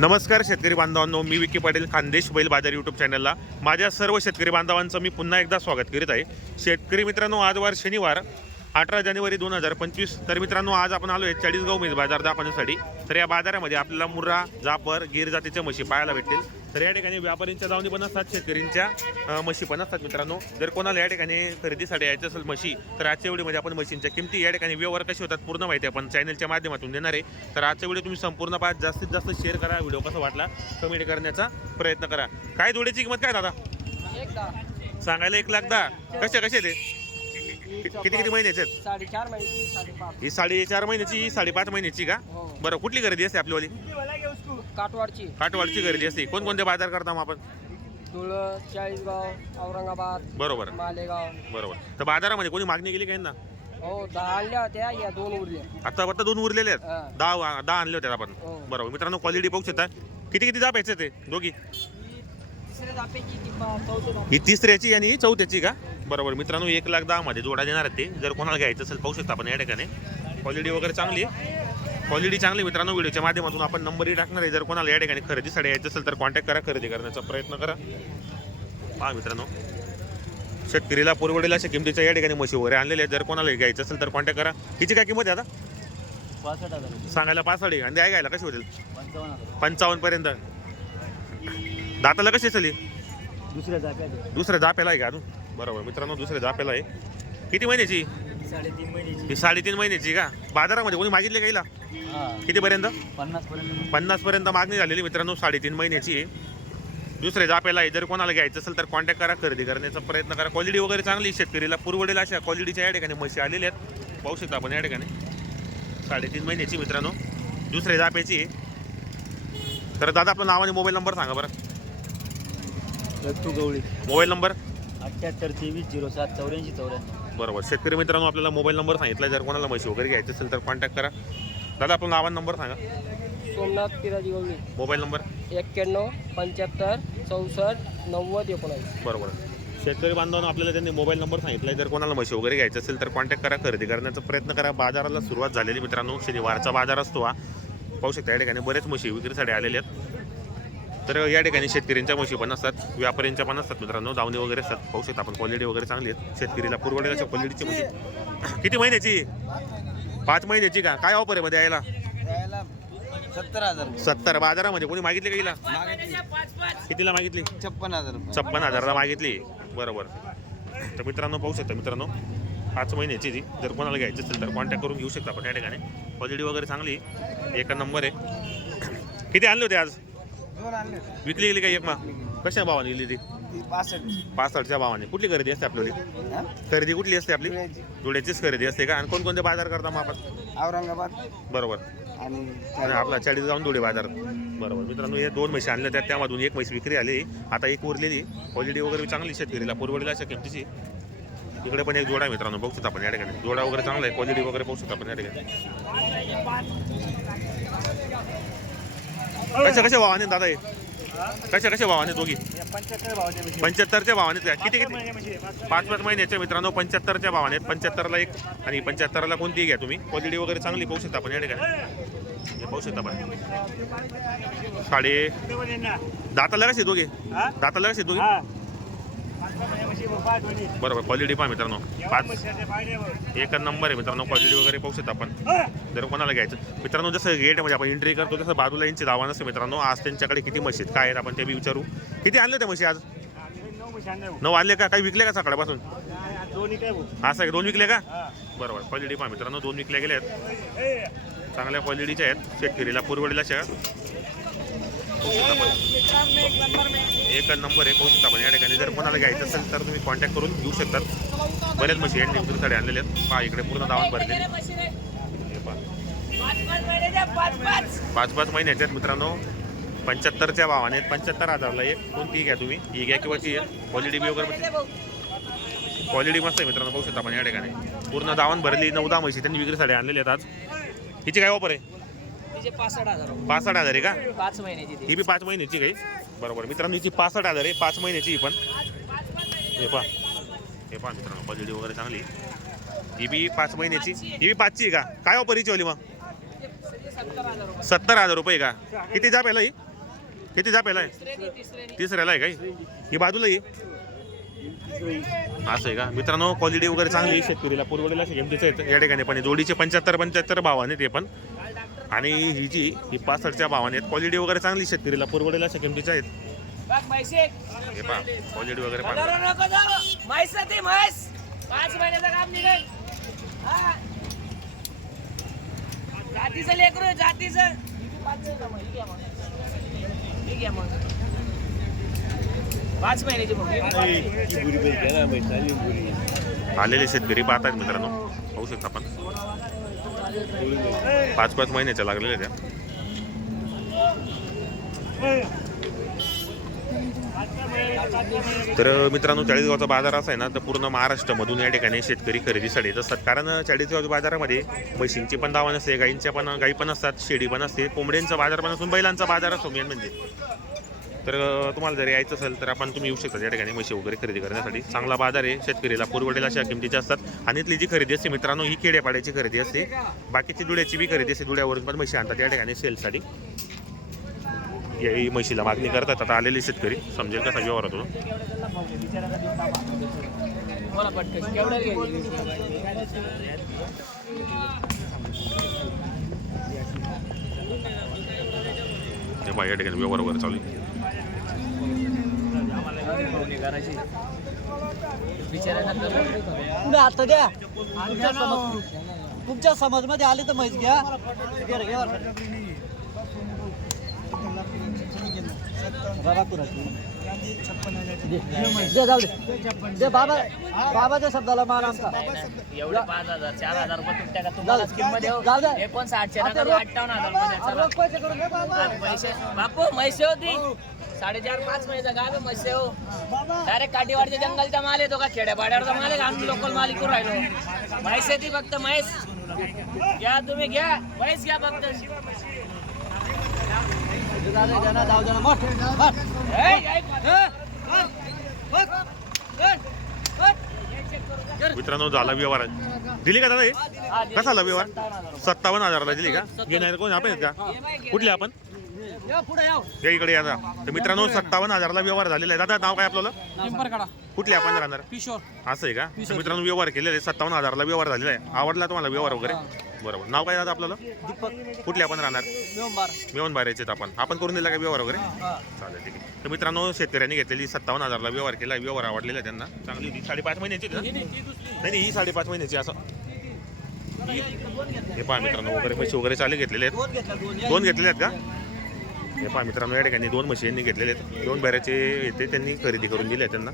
नमस्कार शेतकरी बांधवांनो मी विकी पाटील खानदेश बैल बाजार यूट्यूब चॅनलला माझ्या सर्व शेतकरी बांधवांचं मी पुन्हा एकदा स्वागत करीत आहे. शेतकरी मित्रांनो आज वार शनिवार अठरा जानेवारी दोन हजार पंचवीस. तर मित्रांनो आज आपण आलो आहे चाळीसगाव मीज बाजार दाखवण्यासाठी. तर या बाजारामध्ये आपल्याला मुर्रा जापर गिर जातीच्या म्हशी पाहायला भेटतील. तर या ठिकाणी व्यापाऱ्यांच्या दावणी पण असतात शेतकऱ्यांच्या म्हशी पण असतात मित्रांनो. जर कोणाला या ठिकाणी खरेदीसाठी यायचं असेल म्हशी तर आजच्या व्हिडिओमध्ये आपण म्हशींच्या किमती या ठिकाणी व्यवहार कसे होतात पूर्ण माहिती आपण चॅनलच्या माध्यमातून देणार आहे. तर आजचा व्हिडिओ तुम्ही संपूर्ण पाहा. जास्तीत जास्त शेअर करा. व्हिडिओ कसा वाटला कमेंट करण्याचा प्रयत्न करा. काय जोडीची किंमत काय दादा? सांगायला एक लाख दहा. कशा कसे ते किती किती महिन्याचे ही साडेचार महिन्याची ही साडेपाच महिन्याची का? हो. बरं कुठली खरेदी असते आपलीवाली काटवाडची. काटवाडची खरेदी असते. कोणकोणते बाजार करता मग आपण? धुळ चाळीसगाव औरंगाबाद बरोबर. मालेगाव. बरोबर. तर बाजारामध्ये कोणी मागणी केली काय ना हो दहा आणल्या होत्या या दोन उरल्या. आता फक्त दोन उरलेले आहेत. दहा दहा आणले होते आपण. हो. बरोबर. मित्रांनो क्वालिटी बघू शकता. किती किती जाप यायचे ते? दोघी? तिसऱ्या दापेची किंवा चौथ्या दापे ही तिसऱ्याची आणि ही चौथ्याची का? बरोबर. मित्रांनो एक लाख दहा मध्ये जोडा देणार आहेत ते. जर कोणाला घ्यायचं असेल पाहू शकता आपण या ठिकाणी. क्वालिटी वगैरे चांगली आहे. क्वालिटी चांगली मित्रांनो व्हिडिओच्या माध्यमातून आपण नंबरही टाकणार आहे. जर कोणाला या ठिकाणी खरेदीसाठी यायचं असेल तर कॉन्टॅक्ट करा खरेदी करण्याचा प्रयत्न करा. पहा मित्रांनो शेतकरीला पुरवडेल अशा किमतीच्या या ठिकाणी म्हशी वगैरे आणलेल्या आहेत. जर कोणाला घ्यायचं असेल तर कॉन्टॅक्ट करा. हिची काय किंमत आहे आता? पासष्ट हजार सांगायला पाच साडे आणि द्याय घ्यायला कशी होतील? पंचावन्न हजार. पंचावन्न पर्यंत. दाताला कशी असेल दुसऱ्या दुसऱ्या जापेला आहे का अजून? बरोबर मित्रांनो दुसऱ्या जापेला आहे. किती महिन्याची? साडेतीन महिन्याची. ही साडेतीन महिन्याची का? बाजारामध्ये कोणी मागितले काहीला कितीपर्यंत पन्नास पर्यंत पन्नास पर्यंत मागणी झालेली मित्रांनो साडेतीन महिन्याची आहे. दुसरे जापेला आहे जर कोणाला घ्यायचं असेल तर कॉन्टॅक्ट करा खरेदी करण्याचा प्रयत्न करा. क्वालिटी वगैरे चांगली. शेतकरीला. पुरवडेल अशा क्वालिटीच्या या ठिकाणी म्हशी आलेल्या आहेत. पाहू शकता आपण या ठिकाणी. साडेतीन महिन्याची मित्रांनो. दुसऱ्या जापेची आहे. तर दादा आपलं नाव आणि मोबाईल नंबर सांगा बरं. दत्तू गवळी. Mobile number? अठ्ठ्याहत्तर तेवीस झिरो सात चौऱ्याऐंशी चौऱ्याण्णव. बरोबर. शेतकरी मित्रांनो आपल्याला मोबाईल नंबर सांगितला. जर कोणाला म्हशी वगैरे घ्यायचं असेल तर कॉन्टॅक्ट करा. दादा आपला नाव नंबर सांगा. Somnath Piraji Gawali mobile number? एक्क्याण्णव पंच्याहत्तर चौसष्ट नव्वद एकोणावीस बरोबर. शेतकरी बांधवांना आपल्याला त्यांनी मोबाईल नंबर सांगितला जर कोणाला म्हशी वगैरे घ्यायचं असेल तर कॉन्टॅक्ट करा. खरेदी करण्याचा प्रयत्न करा. बाजाराला सुरुवात झालेली मित्रांनो. शनिवारचा बाजार असतो हा. पाहू शकता या ठिकाणी बरेच म्हशी विक्रीसाठी आलेल्या आहेत. तर या ठिकाणी शेतकऱ्यांच्या म्हशी पण असतात व्यापाऱ्यांच्या पण असतात मित्रांनो. दावणी वगैरे असतात. पाहू शकता आपण क्वालिटी वगैरे चांगली आहेत. शेतकरीला पुरवडेल अशा क्वालिटीची म्हशी. किती महिन्याची? पाच महिन्याची का? काय ऑफर आहे मध्ये यायला सत्तर हजार सत्तर. बाजारामध्ये कोणी मागितली का हिला? कितीला मागितली? छप्पन हजार छप्पन हजाराला मागितली. बरोबर. तर मित्रांनो पाहू शकता मित्रांनो पाच महिन्याची ती जर कोणाला घ्यायची असेल तर कॉन्टॅक्ट करून घेऊ शकता आपण या ठिकाणी. क्वालिटी वगैरे चांगली. आहे. एका नंबर आहे किती आणले होते आज? विकली गेली का एक मग कशा भावाने गेली ती? पासष्ट. पासष्टच्या भावाने. कुठली खरेदी असते आपल्याला खरेदी कुठली असते आपली? धुळ्याचीच खरेदी असते का? आणि कोणकोणते बाजार करता मग आपण? औरंगाबाद. बरोबर. आणि आपला चाळीस जाऊन धुळे बाजार. बरोबर. मित्रांनो हे दोन म्हशी आणल्या त्या त्यामधून एक म्हशी विक्री आली आता एक उरलेली. क्वालिटी वगैरे चांगली शेतकरीला. पुरवडीला अशा किमतीची. इकडे पण एक जोडा मित्रांनो. बघू शकता आपण या ठिकाणी. जोडा वगैरे चांगला आहे. क्वालिटी वगैरे बघू शकता आपण या ठिकाणी. कशा कशा भावाने दादा हे? कशा कशा भावाने दोघी? पंच्याहत्तरच्या भावाने त्या किती किती? पाच पाच महिन्याच्या मित्रांनो पंच्याहत्तरच्या भावाने पंच्याहत्तरला एक आणि पंच्याहत्तरला कोणतीही घ्या तुम्ही? क्वालिटी वगैरे चांगली पाहू शकता आपण या ठिकाणी पाहू शकता आपण. साडे दाताला कसे दोघे? दाताला कसे दोघे? बरोबर क्वालिटी पहा मित्रांनो. पाच. एक नंबर आहे मित्रांनो क्वालिटी वगैरे पाहू शकता आपण. जर कोणाला घ्यायचं मित्रांनो जसं गेटमध्ये आपण एंट्री करतो तसं बाजूला यांची दावा नसते मित्रांनो. आज त्यांच्याकडे किती मशी काय आहेत आपण ते बी विचारू. किती आणले त्या म्हशी आज? नऊ आणले का? काही विकले का सकाळपासून? असं आहे दोन विकले का? बरोबर क्वालिटी पहा मित्रांनो दोन विकल्या गेल्या आहेत. चांगल्या क्वालिटीच्या आहेत. शेतकरीला पुरवडीला शा एक नंबर आहे पाहू शकता आपण या ठिकाणी जर कोणाला घ्यायचं असेल तर तुम्ही कॉन्टॅक्ट करून घेऊ शकतात. बरेच म्हशी यांनी विक्रीसाठी आणलेले आहेत. पहा इकडे पूर्ण दावण भरले पहा. पाच पाच महिन्याचे आहेत मित्रांनो. पंच्याहत्तरच्या भावाने पंच्याहत्तर हजारला एक. कोणती घ्या तुम्ही. ही घ्या किंवा ती क्वालिटी बी वगैरे क्वालिटी मस्त आहे मित्रांनो. पाहू शकता आपण या ठिकाणी. पूर्ण दावण भरली नऊ म्हशी त्यांनी विक्रीसाठी आणलेले आहेत आज. हिची काय ऑफर आहे? तिचे पासष्ट हजार पासष्ट हजार आहे का? पाच महिन्याची ती. ही बी पाच महिन्याची काही बरोबर. मित्रांनो हिची पासष्ट हजार आहे. पाच महिन्याची ही पण. हे पहा. हे पहा मित्रांनो क्वालिटी वगैरे चांगली ही बी पाच महिन्याची. ही बी पाचची आहे का? काय ऑफर हिची होली मग? सत्तर हजार सत्तर हजार रुपये का? किती जा पहिला ही किती आहे तिसऱ्यानी तिसऱ्यानी तिसऱ्याला आहे काही ही? बाजूला ये असं आहे का? मित्रांनो क्वालिटी वगैरे चांगली आहे. शेतकरीला पुरवडेला किमतीचं या ठिकाणी पण जोडीचे पंच्याहत्तर पंच्याहत्तर भावाने ते पण. आणि ही जी ही पासष्टच्या भावाने आहेत क्वालिटी वगैरे चांगली शेतकरीला पुरवडेला किमतीच्या आहेत. हे पहा क्वालिटी वगैरे पहा पाच महिन्याचं काम निघेल. हा. जातीचं लेकरू जातीचं. आहे मग? पाच महिन्याची मग. आलेले शेतकरी पाहतात मित्रांनो. पाहू शकता आपण. पाच पाच महिन्याच्या लागलेल्या त्या. तर मित्रांनो चाळीसगावचा बाजार असा आहे ना तर पूर्ण महाराष्ट्रामधून या ठिकाणी शेतकरी खरेदीसाठी येत असतात कारण चाळीसगावच्या बाजारामध्ये म्हशींची पण दावा नसते गाईंच्या पण गाई पण असतात शेळी पण असते. कोंबड्यांचा बाजार पण असून बैलांचा बाजार असतो मेन म्हणजे. तर तुम्हाला जर यायचं असेल तर आपण तुम्ही येऊ शकता या ठिकाणी म्हशी वगैरे खरेदी करण्यासाठी. चांगला बाजार आहे शेतकरीला. पुरवडेल अशा किमतीच्या असतात. आणि इथली जी खरेदी असते मित्रांनो ही खेड्यापाड्याची खरेदी असते. बाकीची दुड्याची बी खरेदी असते. दुड्यावरून पण म्हशी आणतात या ठिकाणी सेलसाठी. याही म्हशीला मागणी करतात. आता आलेले शेतकरी. समजेल कसा व्यवहार होतो या ठिकाणी व्यवहार वगैरे चालू आहे. बिचाऱ्याचा कलर नाही का? तुम्ही आता द्या. तुमच्या समज तुमच्या समजमध्ये आली तर म्हैस घ्या. बाबा जाऊ दे. बाबाच्या शब्दाला मान आमचा. एवढे पाच हजार चार हजार रुपये अठ्ठावन्न हजार पैसे बापू म्हैसे होती. साडेचार पाच महिन्याचा गाव आहे म्हैसे हो. डायरेक्ट काठीवाडच्या जंगलचा माल येतो का? खेड्यापाड्यावरचा माल आहे आम्ही लोकल माल करून राहिलो. म्हैस येते फक्त म्हैस. घ्या तुम्ही घ्या. म्हैस घ्या फक्त. मित्रांनो झाला व्यवहार. दिली का दादा हे? हा. कसा आला व्यवहार? सत्तावन्न हजार. सत्तावन्न हजाराला दिली का? घेणार कोण? आपण का. कुठले आपण? या इकडे या. तर मित्रांनो सत्तावन्न हजाराला व्यवहार झालेला आहे. दादा नाव काय आपल्याला पिंपरकडा कुठले आपण राहणार किशोर. असं आहे का? तर मित्रांनो व्यवहार केलेला आहे. सत्तावन्न हजारला व्यवहार झालेला आहे. आवडला तुम्हाला व्यवहार वगैरे? बरोबर. नाव काय दादा आपल्याला? दीपक. कुठले आपण राहणार? मेंबर मिळून बाहेरचे आपण. आपण करून दिला का व्यवहार वगैरे? चालेल ठीक आहे. तर मित्रांनो शेतकऱ्यांनी घेतलेली सत्तावन्न हजारला व्यवहार केला. व्यवहार आवडलेला आहे त्यांना. चांगली होती. साडेपाच महिन्याची ना? नाही नाही ही साडेपाच महिन्याची असं. ही- हे पहा मित्रांनो वगैरे पैसे वगैरे चाले घेतलेले आहेत. दोन घेतलेले आहेत का? हे पहा मित्रांनो या ठिकाणी दोन म्हशींनी घेतलेले आहेत. दोन बऱ्याचे येते त्यांनी खरेदी करून दिले आहेत त्यांना.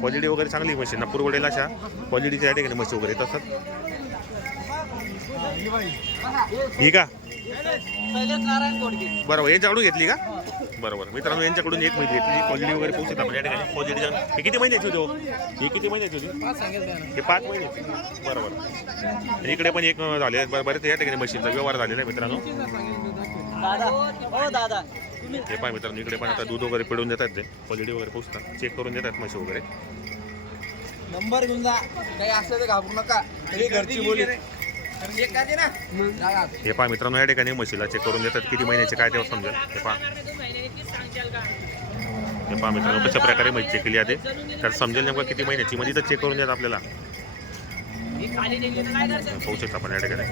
क्वालिटी वगैरे चांगली म्हशींना पुरवडेल अशा क्वालिटीच्या या ठिकाणी म्हशी वगैरे येत असतात. ही का? बरोबर हे जाडून घेतली का? बरोबर. मित्रांनो यांच्याकडून एक महिने घेतली क्वालिटी वगैरे पोहोचत आपण या ठिकाणी क्वालिटी हे किती महिन्याची होती हो? ही किती महिन्याची होती? हे पाच महिन्याची. बरोबर. आणि इकडे पण एक झाले ब- बरेच या ठिकाणी मशीनचा व्यवहार झालेला आहे मित्रांनो. दादा. हो दादा. तुम्ही हे पाय मित्रांनो इकडे पण आता दूध वगैरे पिळून देतात ते. क्वालिटी वगैरे पोचतात चेक करून देतात म्हशी वगैरे. नंबर घेऊन जा. काही असलं तर घाबरू नका. तरी घरची बोली. हे पहा मित्रांनो या ठिकाणी म्हशीला चेक करून देतात. किती महिन्याचे काय तेव्हा समजेल? हे पहा? हे पहा मित्रांनो कशा प्रकारे म्हशी चेक केली जाते तर समजेल नेमकं किती महिन्याची. मध्ये तर चेक करून देतात आपल्याला? पाहू शकता आपण या ठिकाणी?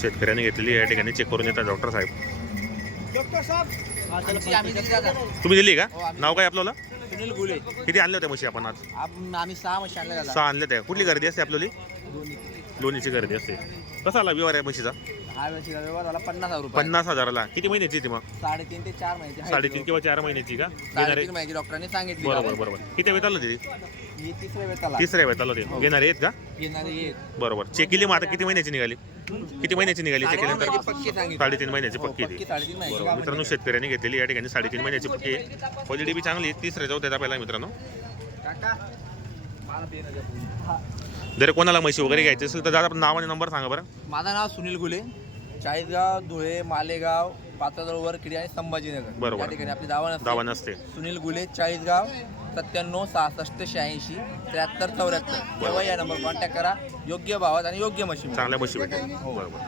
शेतकऱ्यांनी घेतलेली या ठिकाणी चेक करून देतात डॉक्टर साहेब. तुम्ही दिली का? नाव काय आपल्याला सुनील गुले किती आणले होते म्हशी आपण आज? आम- आम्ही सहा म्हशी आणल्या सहा आणले त्या कुठली गर्दी असते आपल्याली? लोणीची गर्दी असते. कसा आला व्यवहार आहे म्हशीचा? हा म्हशीचा व्यवहार झाला पन्नास हजार रुपये. पन्नास हजाराला. किती महिन्याची ती मग? साडेतीन ते चार महिन्याची. आहे साडेतीन. किंवा चार महिन्याची का? घेणारे साडेतीन महिन्याची डॉक्टरांनी सांगितली. बरोबर बरोबर. किती वेळ आलं ते? ही तिसऱ्या वेताला. तिसऱ्या वेळ आलं ते घेणारे आहेत का? येणारी येत बरोबर. चेक केली मग आता किती महिन्याची निघाली? किती महिन्याची निघाली चेक साडेतीन महिन्याची पक्की सांगितली. साडेतीन महिन्याची हो, पक्की ती. पक्की साडेतीन बरोबर. महिन्याची मित्रांनो शेतकऱ्यांनी घेतलेली या ठिकाणी साडेतीन महिन्याची पक्की आहे. क्वालिटी बी चांगली आहे. तिसऱ्या जाऊ त्याचा पहिला मित्रांनो. काका मला दे ना जरा. जर कोणाला म्हशी वगैरे घ्यायची असेल तर दादा आपण नाव आणि नंबर सांगा बरं. माझं नाव सुनील गुले. चाळीसगाव धुळे मालेगाव पाताळ वरकिडी आणि संभाजीनगर. बरोबर. या ठिकाणी आपली दावा दावा नसते नसते सुनील गुले चाळीसगाव सत्त्याण्णव सहासष्ट शहाऐंशी त्र्याहत्तर चौऱ्याहत्तर. तेव्हा या नंबर कॉन्टॅक्ट करा. योग्य भावात आणि योग्य मशीन. चांगल्या म्हशी भेटेल बरोबर.